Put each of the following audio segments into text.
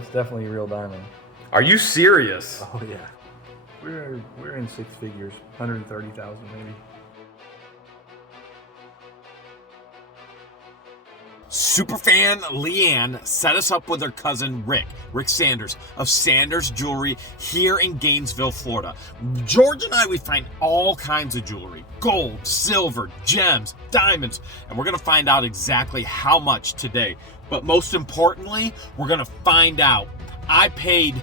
it's definitely a real diamond. Are you serious? Oh yeah. We're in six figures, 130,000 maybe. Superfan Leanne set us up with her cousin Rick Sanders of Sanders Jewelry here in Gainesville, Florida. George and I, we find all kinds of jewelry, gold, silver, gems, diamonds, and we're gonna find out exactly how much today. But most importantly, we're gonna find out. I paid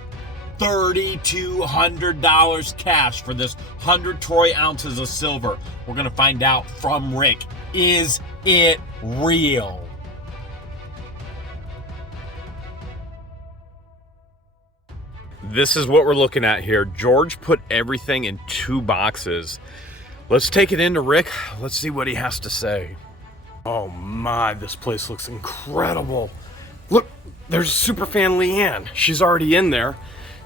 $3,200 cash for this 100 troy ounces of silver. We're gonna find out from Rick, is it real? This is what we're looking at here. George put everything in 2 boxes. Let's take it into Rick. Let's see what he has to say. Oh my, this place looks incredible. Look, there's Superfan Leanne. She's already in there.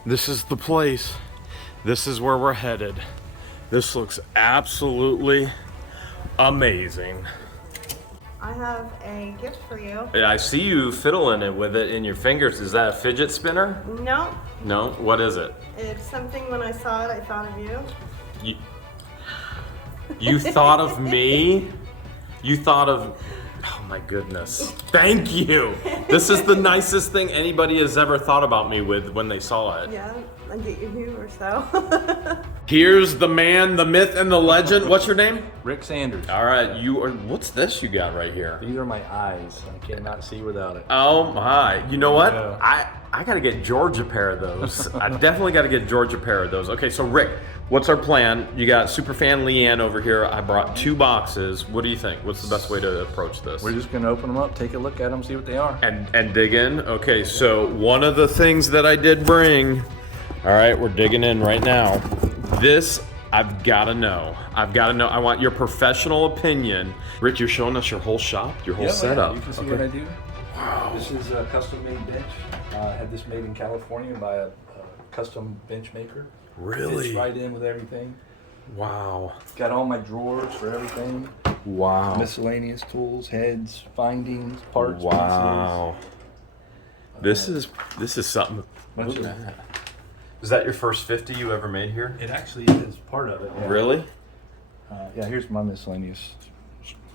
This is the place. This is where we're headed. This looks absolutely amazing. I have a gift for you. I see you fiddling it with it in your fingers. Is that a fidget spinner? No, No, what is it? it's something when I saw it, I thought of you. You thought of me? You thought of, oh my goodness. Thank you. This is the nicest thing anybody has ever thought about me with when they saw it. Yeah, I'll get you new or so. Here's the man, the myth, and the legend. What's your name? Rick Sanders. All right, you are, what's this you got right here? These are my eyes. I cannot see without it. Oh my, you know what? Yeah. I gotta get George a pair of those. I definitely gotta get George a pair of those. Okay, so Rick, what's our plan? You got Superfan Leanne over here. I brought 2 boxes. What do you think? What's the best way to approach this? We're just gonna open them up, take a look at them, see what they are. And dig in. Okay, so one of the things that I did bring, all right, we're digging in right now. This, I've gotta know. I've gotta know. I want your professional opinion. Rick, you're showing us your whole shop, your whole setup. You can see what I do. Wow. This is a custom-made bench. I had this made in California by a custom bench maker. Really? Fits right in with everything. Wow. Got all my drawers for everything. Wow. Miscellaneous tools, heads, findings, parts, Wow. This is something. Bunch Look of- at that. Is that your first 50 you ever made here? pieces. It actually is part of it. Yeah. Really? Yeah, here's my miscellaneous.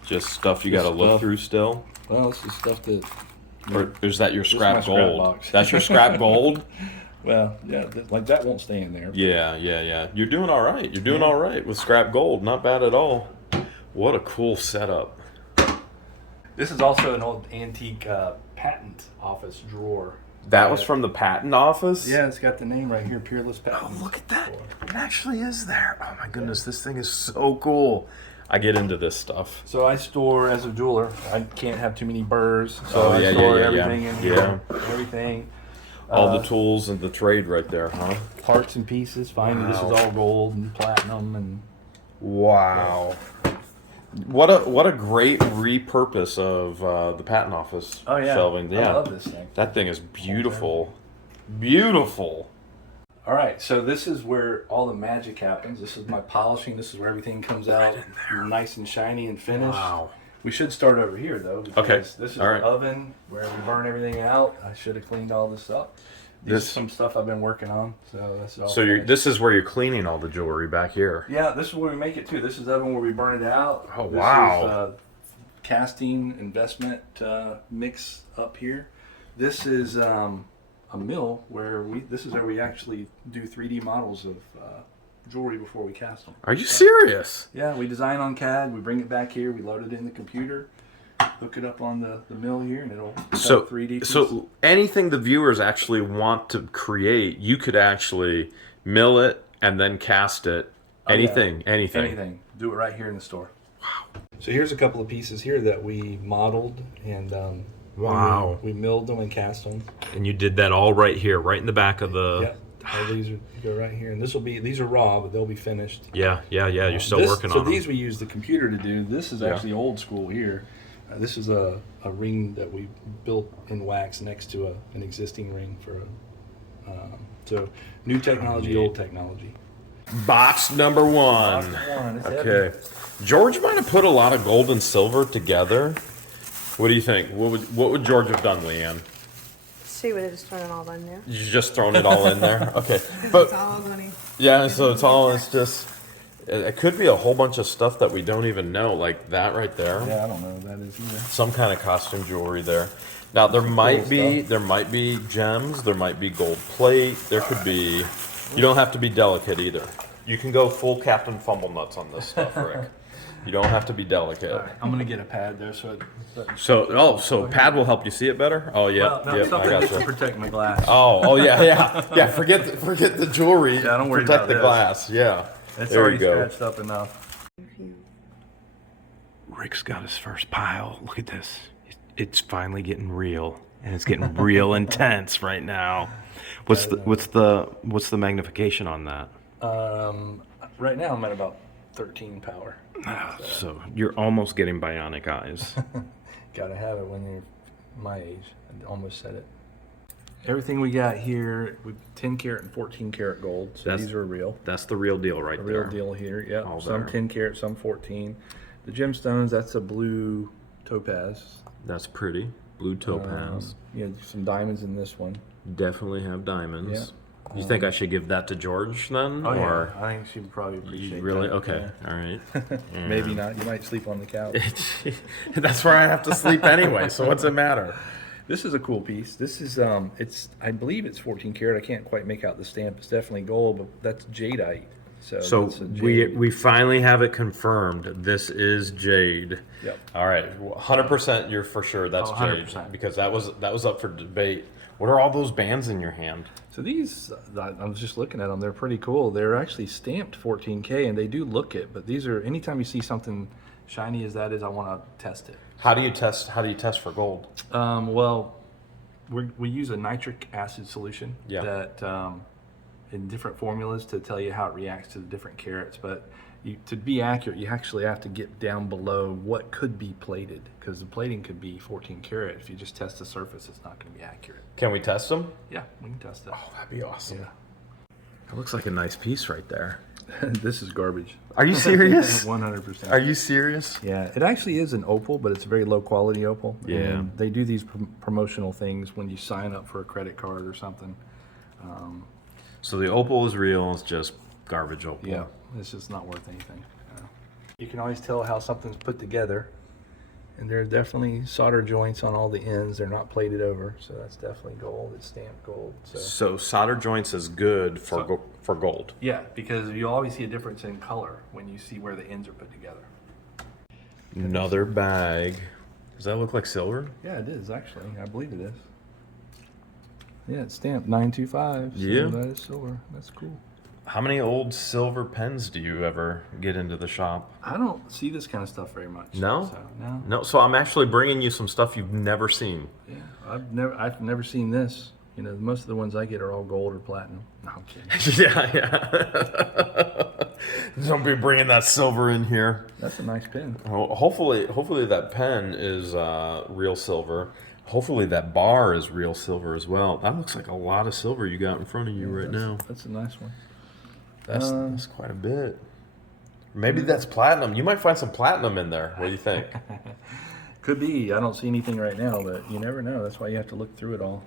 Just stuff you Just got to look stuff. through still? Well, this is stuff that. Or is that your This is scrap my scrap gold? box. That's your scrap gold? Well, yeah, like that won't stay in there. Yeah. You're doing all right. You're doing all right with scrap gold. Not bad at all. What a cool setup. This is also an old antique patent office drawer. That was from the patent office? Yeah, it's got the name right here, Peerless Patent. Oh, look at that. It actually is there. Oh my goodness, this thing is so cool. I get into this stuff. So I store, as a jeweler, I can't have too many burrs, so I store everything in here. Everything. All the tools and the trade right there, huh? Parts and pieces, finding this is all gold and platinum and... Wow. What a great repurpose of the patent office shelving. Yeah. I love this thing. That thing is beautiful. Beautiful. All right, so this is where all the magic happens. This is my polishing. This is where everything comes out nice and shiny and finished. Wow. We should start over here, though. Okay. This is All right. the oven where we burn everything out. I should have cleaned all this up. This is some stuff I've been working on, so that's all. So this is where you're cleaning all the jewelry back here. Yeah, this is where we make it too. This is the oven where we burn it out. Oh, this wow. is casting investment mix up here. This is a mill where this is where we actually do 3D models of jewelry before we cast them. Are you serious? Yeah, we design on CAD, we bring it back here, we load it in the computer, hook it up on the mill here, and it'll cut a 3D piece. So anything the viewers actually want to create, you could actually mill it and then cast it. Anything. Anything. Do it right here in the store. Wow. So here's a couple of pieces here that we modeled and Wow. we milled them and cast them. And you did that all right here, right in the back of the... Yep. All these go right here, and these are raw, but they'll be finished. Yeah. You're still working on them. So these we use the computer to do. This is actually old school here. This is a ring that we built in wax next to an existing ring for so new technology, old technology. Box number 1. It's Okay. George might have put a lot of gold and silver together. What do you think? What would George have done, Leanne? She would have just thrown it all in there. You just thrown it all in there? Okay. It's But all money. yeah, so it's just, it could be a whole bunch of stuff that we don't even know, like that right there. Yeah, I don't know what that is either. Some kind of costume jewelry there. Now there might be gems, there might be gold plate, there could be, you don't have to be delicate either. You can go full Captain Fumble Nuts on this stuff, Rick. You don't have to be delicate. All right, I'm gonna get a pad there so. So pad will help you see it better? Oh yeah, Well, no, yeah, I something got to you. protect my glass. Oh yeah. Forget the jewelry. Yeah, don't worry Protect about the this. glass. Yeah. It's there already you go. scratched up enough. Rick's got his first pile. Look at this. It's finally getting real, and it's getting real intense right now. What's the magnification on that? Right now I'm at about 13 power. So you're almost getting bionic eyes. Gotta have it when you're my age. I almost said it. Everything we got here, 10 karat and 14 karat gold. So these are real. That's the real deal right The there. real deal here. Yeah. All Some there. 10 karat, some 14. The gemstones, that's a blue topaz. That's pretty. Blue topaz. Some diamonds in this one. Definitely have diamonds. Yeah. You think I should give that to George then? Oh, or yeah. I think she would probably appreciate really? that. Okay. All right. Yeah. Maybe not. You might sleep on the couch. That's where I have to sleep anyway. So what's it matter? This is a cool piece. This is I believe it's 14 karat. I can't quite make out the stamp. It's definitely gold, but that's jadeite. So that's a jade. we finally have it confirmed. This is jade. Yep. All right, 100%. You're for sure that's jade 100%. because that was up for debate. What are all those bands in your hand? So these, I was just looking at them. They're pretty cool. They're actually stamped 14K, and they do look it. But these are, anytime you see something shiny as that is, I want to test it. How do you test for gold? Well, we use a nitric acid solution Yeah. that in different formulas to tell you how it reacts to the different carats. But to be accurate, you actually have to get down below what could be plated, because the plating could be 14 karat. If you just test the surface, it's not going to be accurate. Can we test them? Yeah, we can test it. Oh, that'd be awesome. Yeah. It looks like a nice piece right there. This is garbage. Are you serious? 100%. Are you serious? Yeah, it actually is an opal, but it's a very low quality opal. Yeah. And they do these promotional things when you sign up for a credit card or something. So the opal is real. It's just garbage opal. Yeah, it's just not worth anything. You can always tell how something's put together. And there are definitely solder joints on all the ends. They're not plated over, so that's definitely gold. It's stamped gold. So solder joints is good for for gold. Yeah, because you always see a difference in color when you see where the ends are put together. Another bag. Does that look like silver? Yeah, it is actually. I believe it is. Yeah, it's stamped 925. So Yeah. that is silver. That's cool. How many old silver pens do you ever get into the shop? I don't see this kind of stuff very much. No? So, no. No. So I'm actually bringing you some stuff you've never seen. Yeah, I've never seen this. You know, most of the ones I get are all gold or platinum. No, I'm kidding. Yeah. Don't be bringing that silver in here. That's a nice pen. Hopefully that pen is real silver. Hopefully that bar is real silver as well. That looks like a lot of silver you got in front of you right now. That's a nice one. That's quite a bit. Maybe that's platinum. You might find some platinum in there. What do you think? Could be. I don't see anything right now, but you never know. That's why you have to look through it all.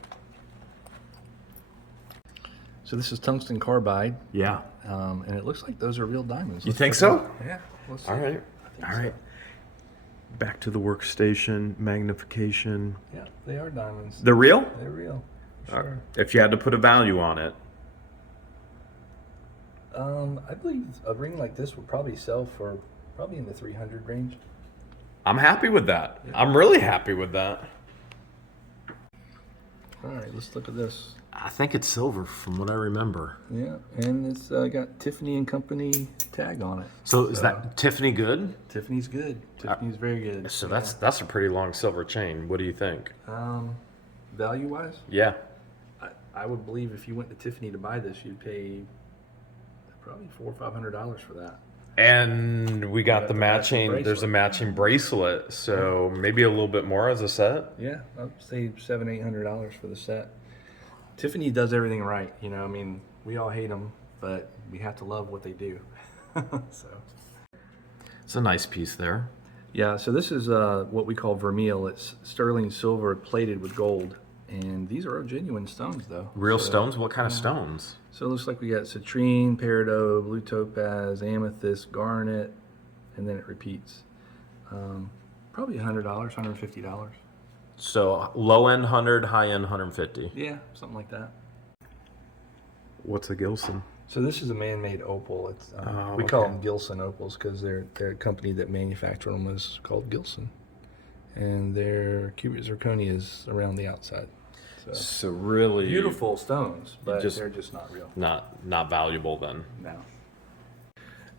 So this is tungsten carbide, Yeah. and it looks like those are real diamonds. You Let's think check so? it out. Yeah. Let's see. All right. All right. Back to the workstation, magnification. Yeah, they are diamonds. They're real? They're real. Sure. If you had to put a value on it. I believe a ring like this would probably sell for probably in the 300 range. I'm happy with that. I'm really happy with that. All right, let's look at this. I think it's silver from what I remember. Yeah, and it's got Tiffany and Company tag on it. So is that Tiffany good? Tiffany's good. Tiffany's very good. So that's a pretty long silver chain. What do you think? Value-wise, Yeah. I would believe if you went to Tiffany to buy this, you'd pay probably $400 or $500 for that. And we got the matching, matching there's a matching bracelet, so maybe a little bit more as a set. Yeah, I'd say $700-800 for the set. Tiffany does everything right. You know, I mean, we all hate them, but we have to love what they do. So. It's a nice piece there. Yeah, so this is what we call vermeil. It's sterling silver plated with gold, And these are genuine stones, though. Real So, stones? What kind of yeah. stones? So it looks like we got citrine, peridot, blue topaz, amethyst, garnet, and then it repeats. Probably $100, $150. So low end 100, high end 150. Yeah, something like that. What's a Gilson? So this is a man-made opal. It's Oh, we call okay. them Gilson opals because they're a company that manufactured them is called Gilson, and their cubic zirconia is around the outside. So really Beautiful stones, but just- they're just not real. not valuable then. No.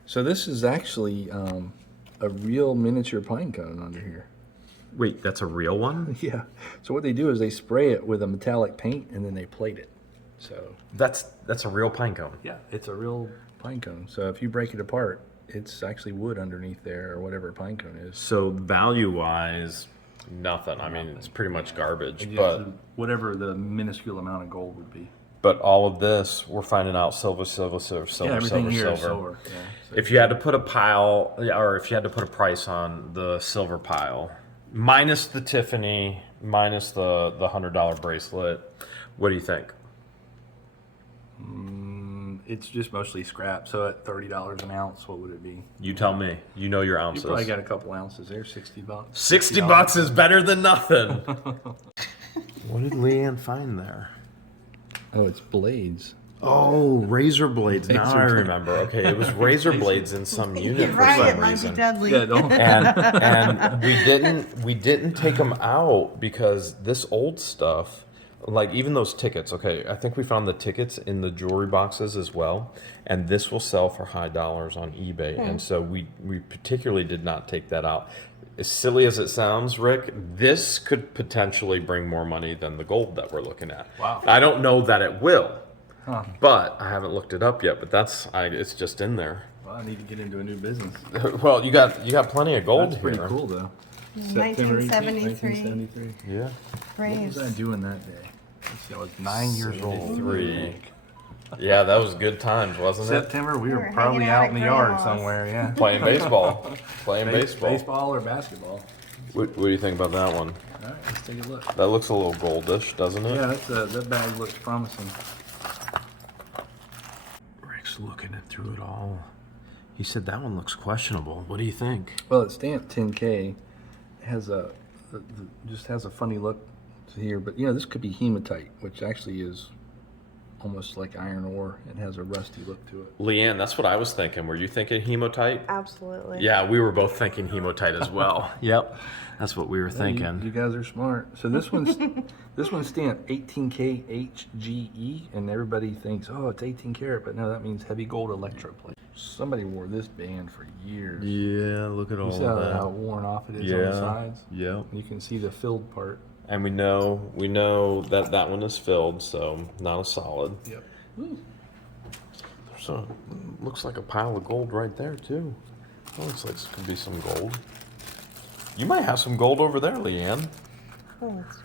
So this is actually a real miniature pine cone under here. Wait, that's a real one? Yeah. So what they do is they spray it with a metallic paint and then they plate it. So That's a real pine cone. yeah, it's a real pine cone. So if you break it apart, it's actually wood underneath there or whatever a pine cone is. So value wise, nothing. I mean, it's pretty much garbage. Just But whatever the minuscule amount of gold would be. all of this, we're finding out silver, Yeah, everything here is silver. Yeah. So If you had to put a pile, or if you had to put a price on the silver pile, minus the Tiffany, minus the $100 bracelet, what do you think? it's just mostly scrap. So at $30 an ounce, what would it be? You tell me. You know your You ounces. probably got a couple ounces there, $60. $60 is better than nothing. What did Leanne find there? Oh, it's blades. Oh, razor blades. Now Razor I blades. remember. Okay, it was razor blades in some unit You're for right, some it might be reason. deadly. Yeah, don't. And we didn't take them out because this old stuff, like even those tickets. Okay, I think we found the tickets in the jewelry boxes as well, and this will sell for high dollars on eBay. And so we particularly did not take that out. As silly as it sounds, Rick, this could potentially bring more money than the gold that we're looking at. Wow. I don't know that it will. Huh. But I haven't looked it up yet. But it's just in there. Well, I need to get into a new business. Well, you got plenty of gold That's pretty here. cool, though. September 18th, 1973. 1973. Yeah. What was I doing that day? Let's see, I was 9 years old. 3. Yeah, that was good times, wasn't it? September, we We were were probably hanging out out at in the yard Grandma's. somewhere, yeah. Playing baseball. Playing baseball. Baseball or basketball. What do you think about that one? All right, let's take a look. That looks a little goldish, doesn't it? Yeah, that bag looks promising. Rick's looking it through it all. He said that one looks questionable. What do you think? Well, it's stamped 10K. It has just has a funny look here, but this could be hematite, which actually is almost like iron ore. It has a rusty look to it. Leanne, that's what I was thinking. Were you thinking hematite? Absolutely. Yeah, we were both thinking hematite as well. Yep, that's what we were thinking. You guys are smart. So this one's stamped 18K HGE, and everybody thinks, oh, it's 18 karat, but no, that means heavy gold electroplate. Somebody wore this band for years. Yeah, look at all You see how worn off it is on the sides? Yep. You can see the filled part. And we know that one is filled, so not a solid. Yep. So looks like a pile of gold right there too. That looks like this could be some gold. You might have some gold over there, Leanne. Oh, it's,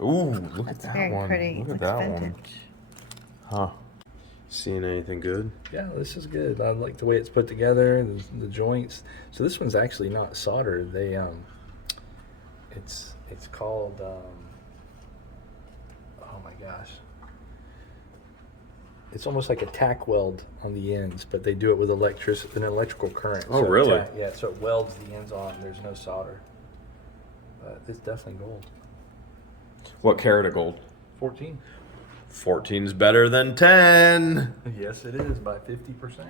Ooh, look that's at that very one. pretty. Look at It's that vintage. one. Huh. Seeing anything good? Yeah, this is good. I like the way it's put together, the joints. So this one's actually not soldered. They it's called oh my gosh. It's almost like a tack weld on the ends, but they do it with an electrical current. Oh, So really? Yeah, so it welds the ends on. There's no solder. But it's definitely gold. What carat of gold? 14. 14's better than 10. Yes, it is by 50%.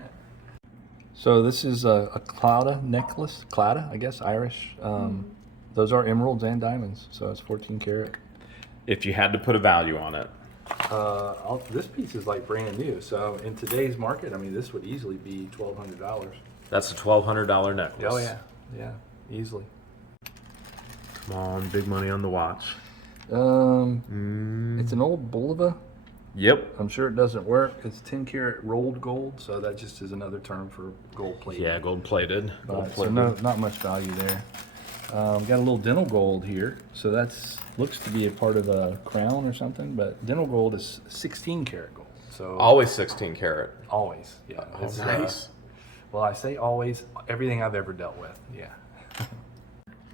So this is a Clauda necklace. Clauda, I guess, Irish. Those are emeralds and diamonds, so it's 14 karat. If you had to put a value on it. This piece is like brand new. So in today's market, I mean, this would easily be $1,200. That's a $1,200 necklace. Oh yeah, easily. Come on, big money on the watch. It's an old Bulova. Yep. I'm sure it doesn't work. It's 10 karat rolled gold, so that just is another term for gold plate. Yeah, gold plated. Gold So plated. not much value there. Got a little dental gold here, so that's looks to be a part of a crown or something. But dental gold is 16 karat gold. So Always 16 karat. always, yeah. Oh, It's, nice. well, I say always. Everything I've ever dealt with, yeah.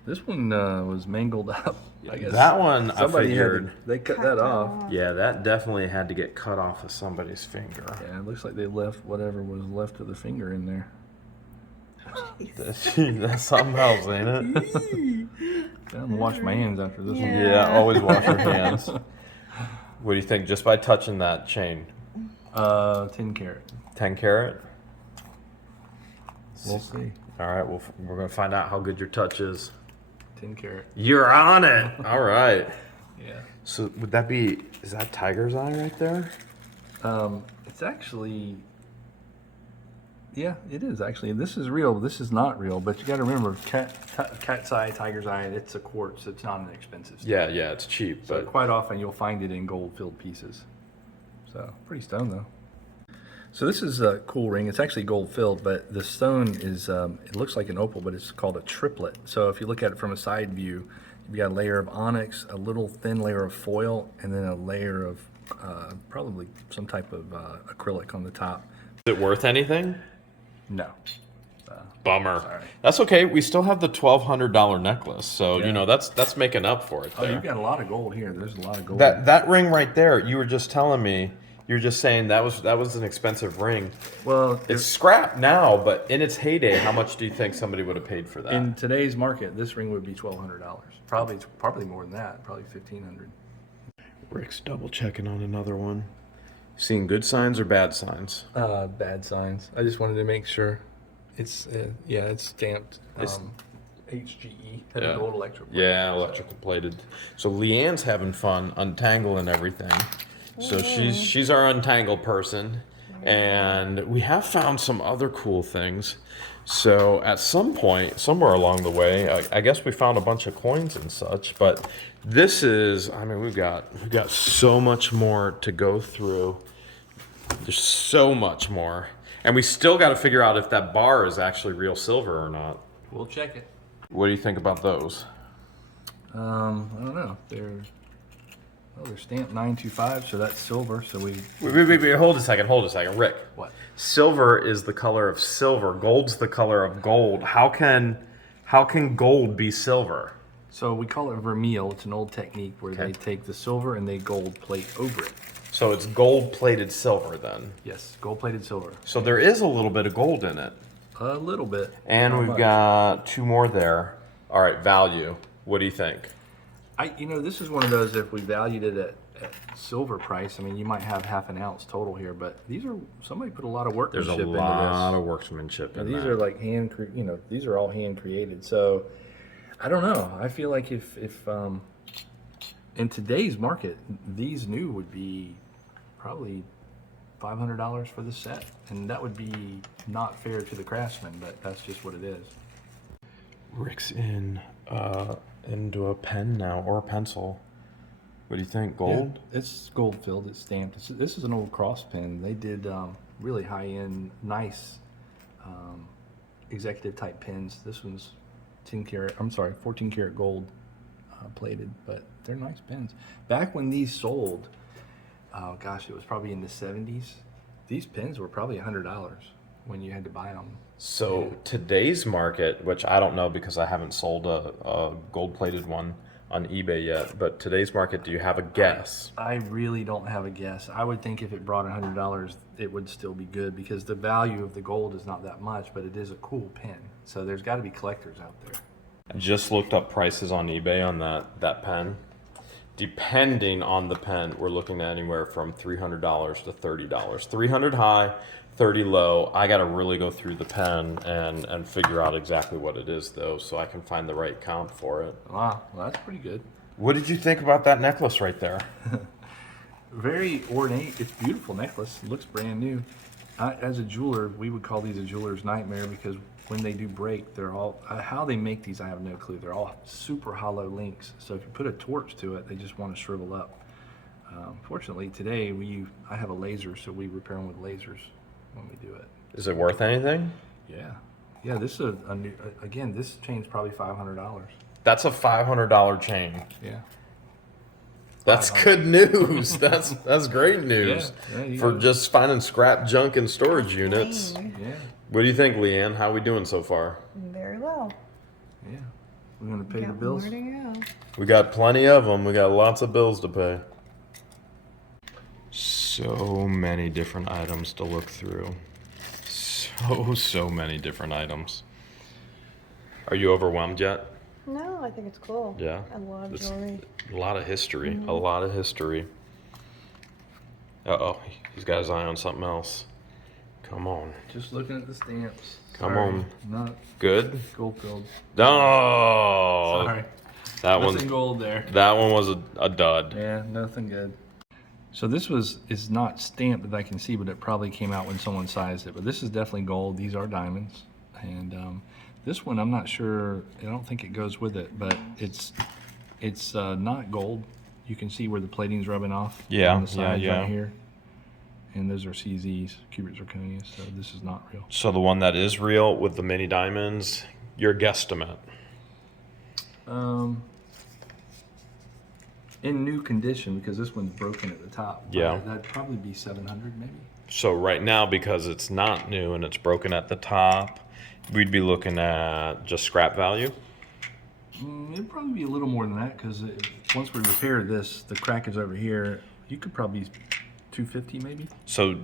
This one was mangled up. I guess That one, I somebody figured. they cut that off. Yeah, that definitely had to get cut off of somebody's finger. Yeah, it looks like they left whatever was left of the finger in there. That's something else, ain't it? I'm gonna wash my hands after this one. Yeah, always wash your hands. What do you think just by touching that chain? 10 carat. 10 carat? We'll see. All right, well, we're going to find out how good your touch is. 10 carat. You're on it. All right. Yeah. So would that be, is that tiger's eye right there? It's actually, yeah, it is actually. This is real. This is not real, but you got to remember, cat's eye, tiger's eye, it's a quartz. It's not an expensive stuff. Yeah, it's cheap, So but quite often you'll find it in gold-filled pieces. So pretty stone though. So this is a cool ring. It's actually gold-filled, but the stone is, it looks like an opal, but it's called a triplet. So if you look at it from a side view, you've got a layer of onyx, a little thin layer of foil, and then a layer of probably some type of acrylic on the top. is it worth anything? No. Bummer. Sorry. That's okay. We still have the $1,200 necklace, so Yeah. you know that's making up for it Oh, there. you've got a lot of gold here. There's a lot of gold. That ring right there, you were just telling me, you were just saying that was an expensive ring. Well, It's scrap now, but in its heyday, how much do you think somebody would have paid for that? in today's market, this ring would be $1,200. Probably more than that. Probably $1,500. Rick's double checking on another one. Seeing good signs or bad signs? Bad signs. I just wanted to make sure. It's yeah, it's stamped. HGE. Heavy Yeah. gold electric. Yeah, electrical plated. So Leanne's having fun untangling everything. So she's our untangle person, and we have found some other cool things. So at some point, somewhere along the way, I guess we found a bunch of coins and such. But this is, I mean, we've got so much more to go through. There's so much more, and we still got to figure out if that bar is actually real silver or not. We'll check it. What do you think about those? I don't know. They're stamped 925, so that's silver. So we Wait, hold a second, Rick. what? Silver is the color of silver. Gold's the color of gold. How can gold be silver? So we call it vermeil. It's an old technique where they take the silver and they gold plate over it. So it's gold-plated silver then. Yes, gold-plated silver. So there is a little bit of gold in it. A little bit. And Not we've much. got two more there. All right, value. What do you think? This is one of those, if we valued it at silver price, I mean, you might have half an ounce total here, but these are, somebody put a lot of There's workmanship a into lot this. of workmanship in These that. are like these are all hand created. So I don't know. I feel like if in today's market, these new would be probably $500 for the set, and that would be not fair to the craftsman, but that's just what it is. Rick's into a pen now, or a pencil. What do you think, gold? Yeah, it's gold filled. It's stamped. This is an old cross pen. They did really high end, nice executive type pens. This one's 14 karat gold plated, but they're nice pens. Back when these sold, oh gosh, it was probably in the 70s. These pens were probably $100 when you had to buy them. So today's market, which I don't know because I haven't sold a gold-plated one on eBay yet, but today's market, do you have a guess? I really don't have a guess. I would think if it brought $100, it would still be good because the value of the gold is not that much, but it is a cool pen. So there's got to be collectors out there. I just looked up prices on eBay on that pen. Depending on the pen, we're looking at anywhere from $300 to $30. 300 high, 30 low. I got to really go through the pen and figure out exactly what it is though, so I can find the right count for it. Wow, well, that's pretty good. What did you think about that necklace right there? Very ornate. It's a beautiful necklace. It looks brand new. As a jeweler, we would call these a jeweler's nightmare because when they do break, they're all, how they make these, I have no clue. They're all super hollow links. So if you put a torch to it, they just want to shrivel up. Fortunately, today I have a laser, so we repair them with lasers when we do it. Is it worth anything? Yeah. Yeah, this is a new, again, this chain's probably $500. That's a $500 chain. Yeah. That's good news. That's great news Yeah, you for know. just finding scrap junk in storage units. Yeah. What do you think, Leanne? How we doing so far? Very well. Yeah. We're gonna pay the Got bills. more to go. We got plenty of them. We got lots of bills to pay. So many different items to look through. So many different items. Are you overwhelmed yet? No, I think it's cool. Yeah. I love It's jewelry. a lot of history. A lot of history. Uh-oh. He's got his eye on something else. Come on. Just looking at the stamps. Come Sorry, on. Not Good? gold filled. No. Sorry. That Nothing one. gold there. That one was a dud. Yeah, nothing good. So this is not stamped that I can see, but it probably came out when someone sized it. But this is definitely gold. These are diamonds. And this one, I'm not sure. I don't think it goes with it, but it's not gold. You can see where the plating's rubbing off. Yeah, on the sides yeah. right here. And those are CZs, cubic zirconia. So this is not real. So the one that is real with the mini diamonds, your guesstimate. In new condition, because this one's broken at the top. Yeah. That'd probably be 700 maybe. So right now, because it's not new and it's broken at the top, we'd be looking at just scrap value. It'd probably be a little more than that, because once we repair this, the crack is over here. You could probably 250 maybe. So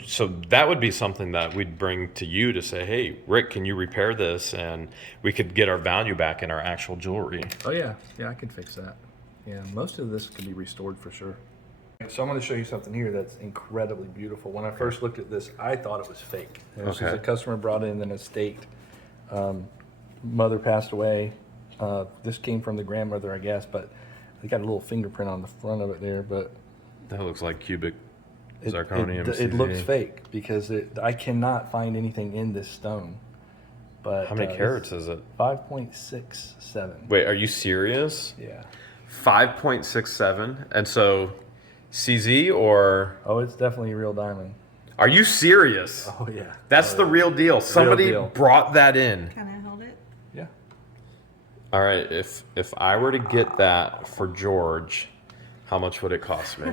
that would be something that we'd bring to you to say, hey, Rick, can you repair this? And we could get our value back in our actual jewelry. Oh yeah, I can fix that. Yeah, most of this could be restored for sure. So I'm going to show you something here that's incredibly beautiful. When I first looked at this, I thought it was fake. This is a customer brought in an estate. Mother passed away. This came from the grandmother, I guess, but they got a little fingerprint on the front of it there. But That looks like cubic zirconium. it looks fake because I cannot find anything in this stone. But How many carats is it? 5.67. Wait, are you serious? Yeah. 5.67. And so CZ or Oh, it's definitely a real diamond. are you serious? Oh yeah. That's the real deal. Somebody deal. brought that in. Can I hold it? Yeah. All right, if I were to get that for George, how much would it cost me?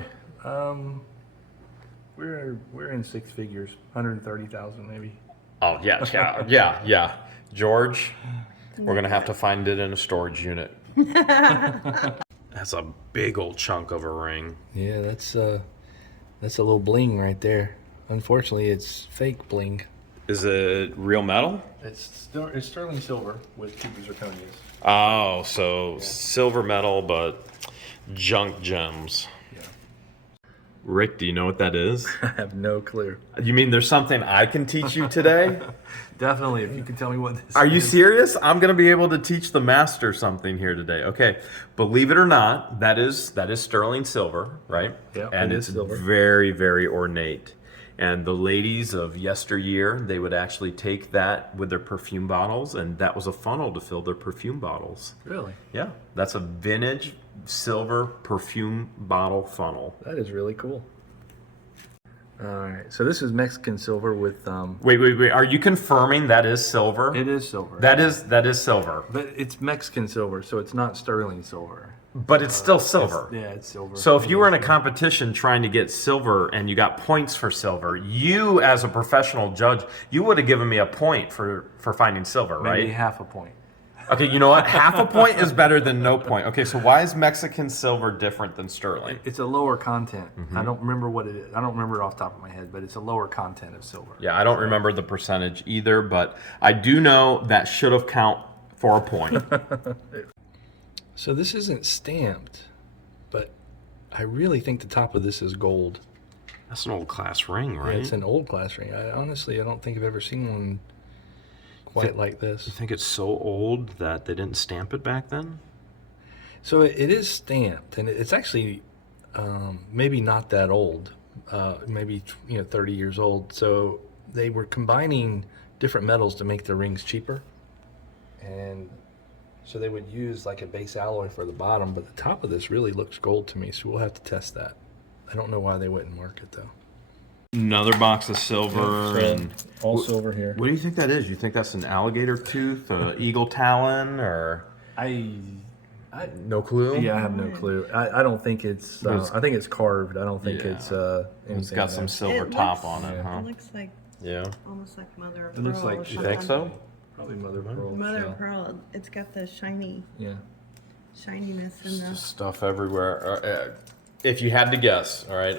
We're in six figures, 130,000 maybe. Oh yeah. George, we're gonna have to find it in a storage unit. That's a big old chunk of a ring. Yeah, that's a little bling right there. Unfortunately, it's fake bling. Is it real metal? It's sterling silver with cubic zirconias. Oh, so silver metal, but junk gems. Yeah. Rick, do you know what that is? I have no clue. You mean there's something I can teach you today? Definitely, if you can tell me what this Are you is. serious? I'm going to be able to teach the master something here today. Okay, believe it or not, that is sterling silver, right? Yeah, and it it's is silver. very, very ornate. And the ladies of yesteryear, they would actually take that with their perfume bottles, and that was a funnel to fill their perfume bottles. Really? Yeah, that's a vintage silver perfume bottle funnel. That is really cool. All right, so this is Mexican silver with Wait. Are you confirming that is silver? it is silver. That is silver. But it's Mexican silver, so it's not sterling silver. But it's still silver. It's silver. So if you were in a competition trying to get silver and you got points for silver, you as a professional judge, you would have given me a point for finding silver, maybe right? half a point. Okay, you know what? Half a point is better than no point. Okay, so why is Mexican silver different than sterling? It's a lower content. I don't remember what it is. I don't remember it off the top of my head, but it's a lower content of silver. Yeah, I don't remember the percentage either, but I do know that should have count for a point. So this isn't stamped, but I really think the top of this is gold. That's an old class ring, right? Yeah, it's an old class ring. I don't think I've ever seen one quite like this. You think it's so old that they didn't stamp it back then? So it is stamped, and it's actually maybe not that old, maybe 30 years old. So they were combining different metals to make the rings cheaper, and so they would use like a base alloy for the bottom, but the top of this really looks gold to me. So we'll have to test that. I don't know why they wouldn't mark it though. Another box of silver and all silver here. what do you think that is? You think that's an alligator tooth, an eagle talon, or I no clue? Yeah, I have no clue. I don't think it's. I think it's carved. I don't think Yeah. it's. It's anything got some else. silver It top looks- on it, huh? It looks like Yeah. almost like mother of It looks pearl. like- or you You think something. so? Probably mother of pearl. Mother shell. of pearl. It's got the shiny. Yeah. shininess in the. Stuff everywhere. If you had to guess, all right,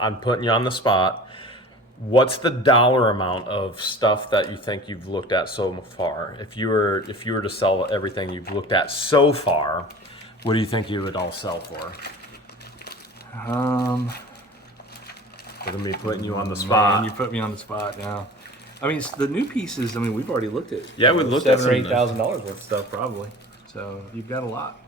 I'm putting you on the spot. What's the dollar amount of stuff that you think you've looked at so far? If you were to sell everything you've looked at so far, what do you think you would all sell for? We're gonna be putting you on the spot. Man, you put me on the spot now. I mean, the new pieces. I mean, we've already looked at. Yeah, we looked at $7,000 or some of $8,000 worth of stuff probably. So you've got a lot.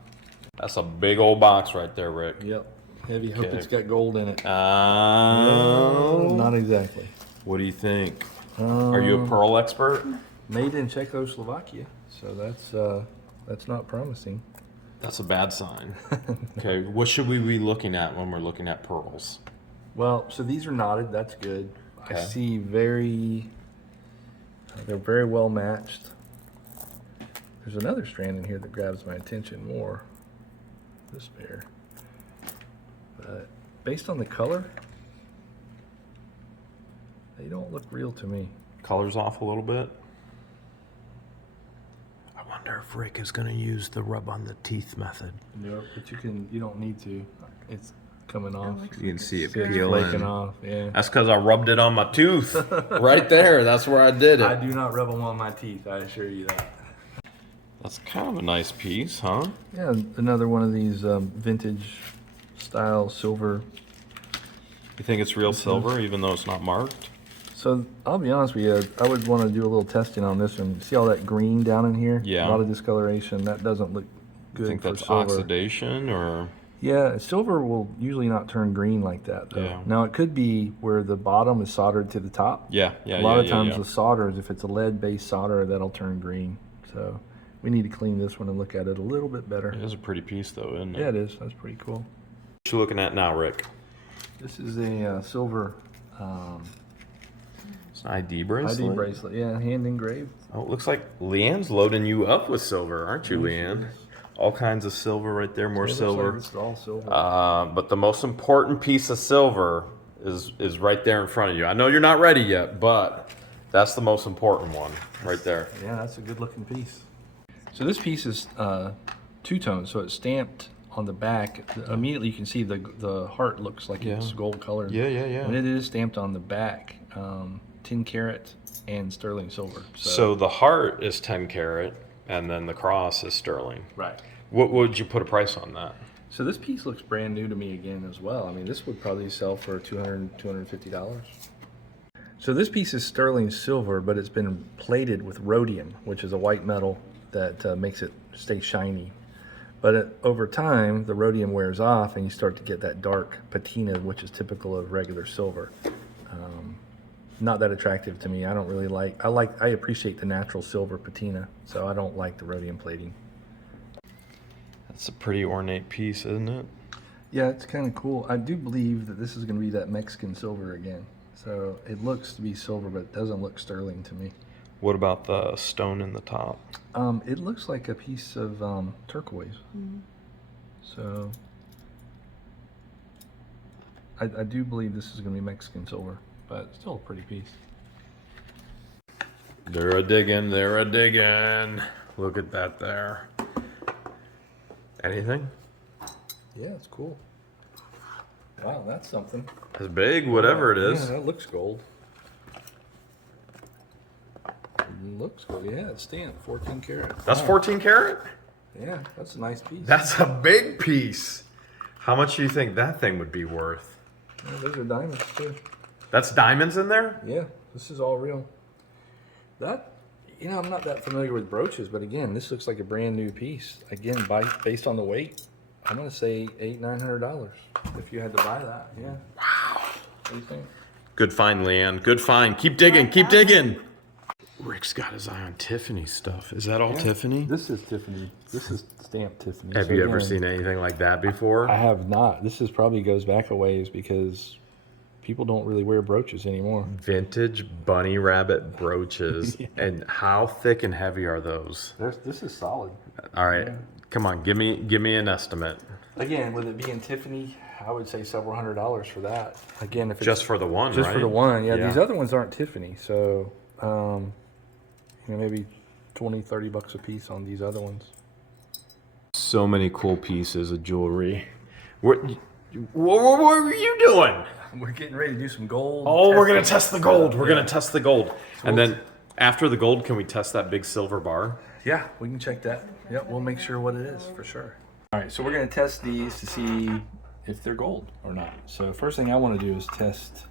That's a big old box right there, Rick. Yep. Heavy. Hope Okay. it's got gold in it. Not exactly. What do you think? Are you a pearl expert? Made in Czechoslovakia, so that's not promising. That's a bad sign. Okay, what should we be looking at when we're looking at pearls? Well, so these are knotted. That's good. I Okay. see they're very well matched. There's another strand in here that grabs my attention more. This pair. But based on the color, they don't look real to me. Color's off a little bit. I wonder if Rick is going to use the rub on the teeth method. Nope, but you don't need to. It's coming off. You can see it See, it's peeling. flaking off, yeah. That's because I rubbed it on my tooth. Right there. That's where I did I it. do not rub them on my teeth, I assure you that. That's kind of a nice piece, huh? Yeah, another one of these vintage style silver. You think it's real silver even though it's not marked? So I'll be honest with you, I would want to do a little testing on this one. See all that green down in here? Yeah. A lot of discoloration. That doesn't look good You think for that's silver. oxidation or? Yeah, silver will usually not turn green like that though. Yeah. Now it could be where the bottom is soldered to the top. Yeah. A lot of times the solders, if it's a lead-based solder, that'll turn green. So we need to clean this one and look at it a little bit better. It is a pretty piece though, isn't it? Yeah, it is. That's pretty cool. What you looking at now, Rick? This is a silver It's an ID bracelet? ID bracelet. Yeah, hand engraved. Oh, it looks like Leanne's loading you up with silver, aren't you, Leanne? All kinds of silver right there, more It looks silver. like this is all silver. But the most important piece of silver is right there in front of you. I know you're not ready yet, but that's the most important one right there. Yeah, that's a good looking piece. So this piece is two-tone, so it's stamped on the back. Immediately you can see the heart looks like it's gold colored. Yeah. And it is stamped on the back, 10 karat and sterling silver. So the heart is 10 karat, and then the cross is sterling. Right. What would you put a price on that? So this piece looks brand new to me again as well. I mean, this would probably sell for $200, $250. So this piece is sterling silver, but it's been plated with rhodium, which is a white metal that makes it stay shiny. But over time, the rhodium wears off and you start to get that dark patina, which is typical of regular silver. Not that attractive to me. I don't really I appreciate the natural silver patina, so I don't like the rhodium plating. That's a pretty ornate piece, isn't it? Yeah, it's kind of cool. I do believe that this is going to be that Mexican silver again. So it looks to be silver, but it doesn't look sterling to me. What about the stone in the top? It looks like a piece of turquoise. So I do believe this is going to be Mexican silver, but still a pretty piece. They're a digging. Look at that there. Anything? Yeah, it's cool. Wow, that's something. It's big, whatever it is. Yeah, that looks gold. Looks gold. Yeah, it's stamped 14 karat. That's Wow. 14 karat? Yeah, that's a nice piece. That's a big piece. How much do you think that thing would be worth? Yeah, those are diamonds too. That's diamonds in there? Yeah, this is all real. That, I'm not that familiar with brooches, but again, this looks like a brand new piece. Again, based on the weight, I'm gonna say $800-900 if you had to buy that. Yeah. Wow. What do you think? Good find, Leanne. Good find. Keep digging. Keep digging. Rick's got his eye on Tiffany stuff. Is that all Tiffany? This is Tiffany. This is stamped Tiffany. Have So you ever again, seen anything like that before? I have not. This is probably goes back a ways because people don't really wear brooches anymore. Vintage bunny rabbit brooches. And how thick and heavy are those? This is solid. All right. Come on, give me an estimate. Again, with it being Tiffany, I would say several $100s for that. Again, if it's Just for the one, just right? for the one, yeah. These other ones aren't Tiffany, so maybe $20-30 a piece on these other ones. so many cool pieces of jewelry. What were you doing? We're getting ready to do some gold. Oh, we're gonna testing. test the gold. We're Yeah. gonna test the gold. And then after the gold, can we test that big silver bar? Yeah, we can check that. Yep, we'll make sure what it is for sure. All right, so we're gonna test these to see if they're gold or not. So first thing I want to do is test.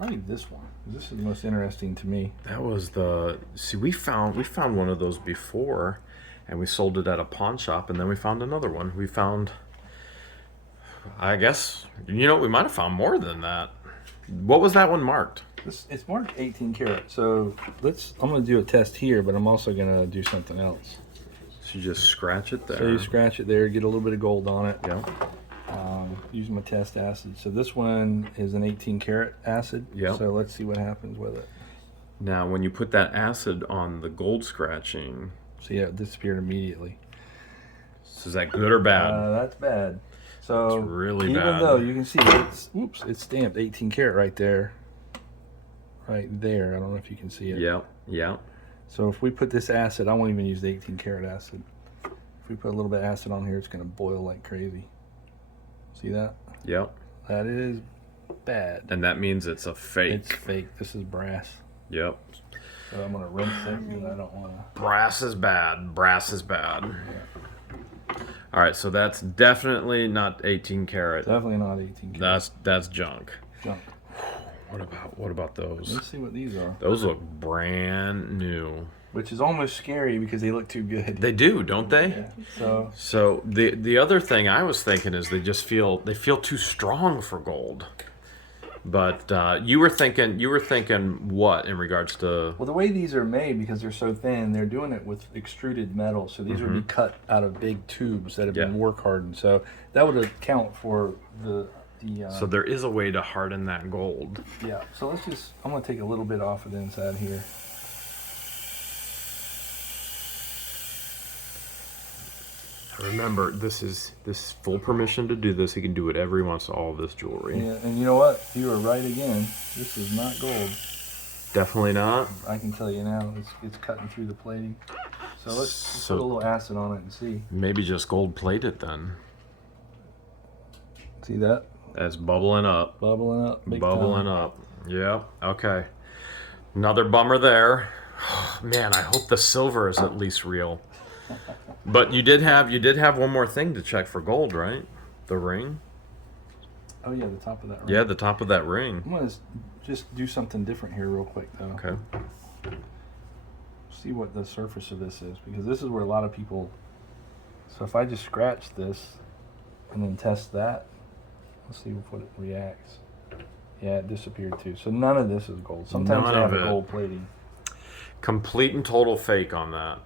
I think this one. This is the most interesting to me. That was the. See, we found one of those before, and we sold it at a pawn shop, and then we found another one. We found. I guess we might have found more than that. What was that one marked? It's marked 18 karat. So I'm gonna do a test here, but I'm also gonna do something else. So you just scratch it there. So you scratch it there, get a little bit of gold on it. Yeah. Use my test acid. So this one is an 18 karat acid. Yeah. So let's see what happens with it. Now, when you put that acid on the gold scratching, So yeah, it disappeared immediately. so is that good or bad? That's bad. So It's really even bad. though you can see it's stamped 18 karat right there. Right there. I don't know if you can see it. Yeah. Yeah. So if we put this acid, I won't even use the 18 karat acid. If we put a little bit of acid on here, it's going to boil like crazy. See that? Yep. That is bad. And that means it's a fake. It's fake. This is brass. Yep. So I'm going to rinse it because I don't want to. Brass is bad. Brass is bad. All right, so that's definitely not 18 karat. Definitely not 18 karat. That's junk. Junk. What about those? Let's see what these are. Those look brand new. Which is almost scary because they look too good. They do, don't they? Yeah. So So the other thing I was thinking is they feel too strong for gold. But you were thinking what in regards to? well, the way these are made, because they're so thin, they're doing it with extruded metal. So these would be cut out of big tubes that have been work hardened. So that would account for the. So there is a way to harden that gold. Yeah. So I'm gonna take a little bit off of the inside here. Remember, this full permission to do this. He can do whatever he wants to all of this jewelry. Yeah. And you know what? You were right again. This is not gold. Definitely not. I can tell you now. It's cutting through the plating. So let's put a little acid on it and see. Maybe just gold plated then. See that? That's bubbling up. Bubbling up. Big Bubbling time. up. Yep. Okay. Another bummer there. Man, I hope the silver is at least real. But you did have one more thing to check for gold, right? The ring. Oh yeah, the top of that ring. Yeah, the top of that ring. I'm gonna just do something different here real quick though. Okay. See what the surface of this is, because this is where a lot of people. So if I just scratch this and then test that, let's see if it reacts. Yeah, it disappeared too. So none of this is gold. Sometimes None they have of a it. gold plating. Complete and total fake on that.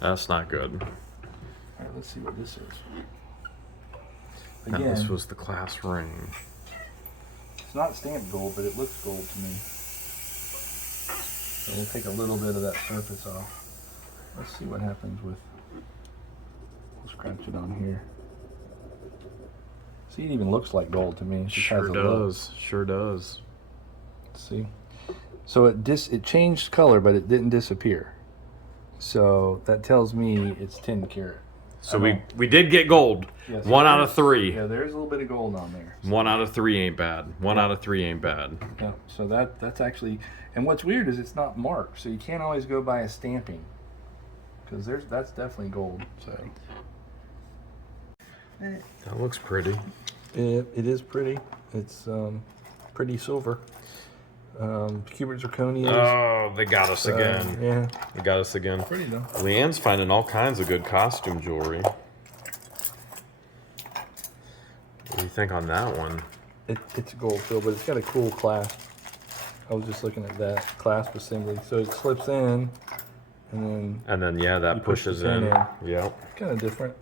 That's not good. All right, let's see what this is. Now, Again, this was the class ring. it's not stamped gold, but it looks gold to me. So we'll take a little bit of that surface off. Let's see what happens with. We'll scratch it on here. See, it even looks like gold to me. It just Sure has a look. does. Sure does. Let's see. So it changed color, but it didn't disappear. So that tells me it's 10 karat. So we did get gold. Yeah, so 1 out of there's- 3. Yeah, there's a little bit of gold on there. 1 out of 3 ain't bad. 1 out of 3 ain't bad. Yeah. So that's actually, and what's weird is it's not marked, so you can't always go by a stamping, because that's definitely gold. So That looks pretty. it is pretty. It's pretty silver. Cubic zirconia. Oh, they got us again. Yeah. They got us again. Pretty though. Leanne's finding all kinds of good costume jewelry. What do you think on that one? It's gold too, but it's got a cool clasp. I was just looking at that clasp assembly. So it slips in, and then Yeah, that You push pushes the pin in. in. Yep. kind of different.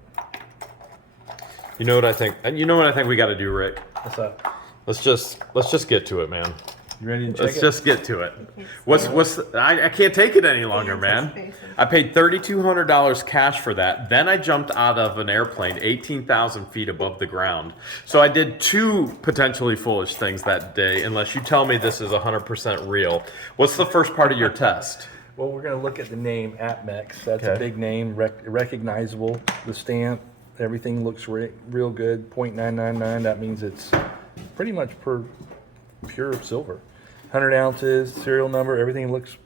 You know what I think? And you know what I think we got to do, Rick? What's that? Let's just get to it, man. You ready to check Let's it? just get to it. I can't take it any longer, man. I paid $3,200 cash for that. Then I jumped out of an airplane 18,000 feet above the ground. So I did 2 potentially foolish things that day, unless you tell me this is 100% real. What's the first part of your test? Well, we're going to look at the name APMEX. That's a Okay. big name, recognizable. The stamp, everything looks real good. 0.999. That means it's pretty much pure silver. 100 ounces, serial number. Everything looks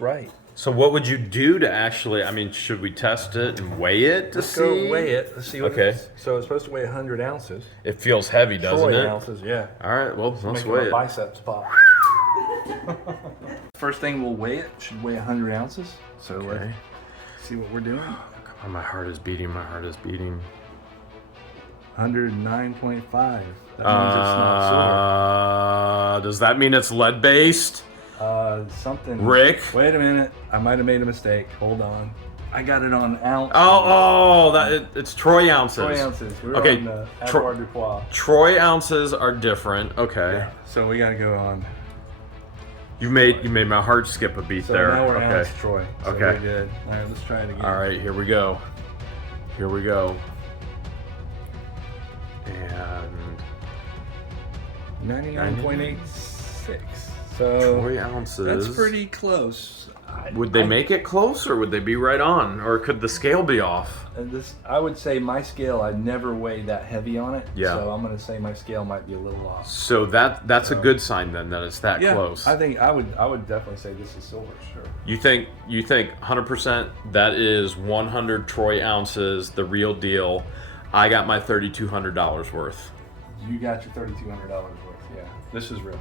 right. So what would you do to actually? I mean, should we test it and weigh it to Let's see? go weigh it. Let's see what Okay. it is. So it's supposed to weigh 100 ounces. It feels heavy, doesn't Troy it? ounces, yeah. All right. Well, let's Making weigh my it. biceps pop. First thing we'll weigh it should weigh 100 ounces. So Okay. let's see what we're doing. Oh, my heart is beating. My heart is beating. 109.5. That means it's not silver. Does that mean it's lead based? Something. Rick? Wait a minute. I might have made a mistake. Hold on. I got it on ounce. It's Troy ounces. 20 ounces. We're Okay, on the Tro- Avoir du Pois. Troy ounces are different. Okay. Yeah. So we gotta go on. You made my heart skip a beat So there. now we're Okay. ounce Troy. So Okay. we're good. All right, let's try it again. All right, here we go. Here we go. And 99.86. So Troy ounces. that's pretty close. Would they make it close, or would they be right on, or could the scale be off? I would say my scale, I never weigh that heavy on it. Yeah. So I'm gonna say my scale might be a little off. So that's a good sign then that it's that Yeah, close. I think I would definitely say this is silver, sure. You think 100% that is 100 Troy ounces, the real deal. I got my $3,200 worth. You got your $3,200 worth. Yeah, this is real.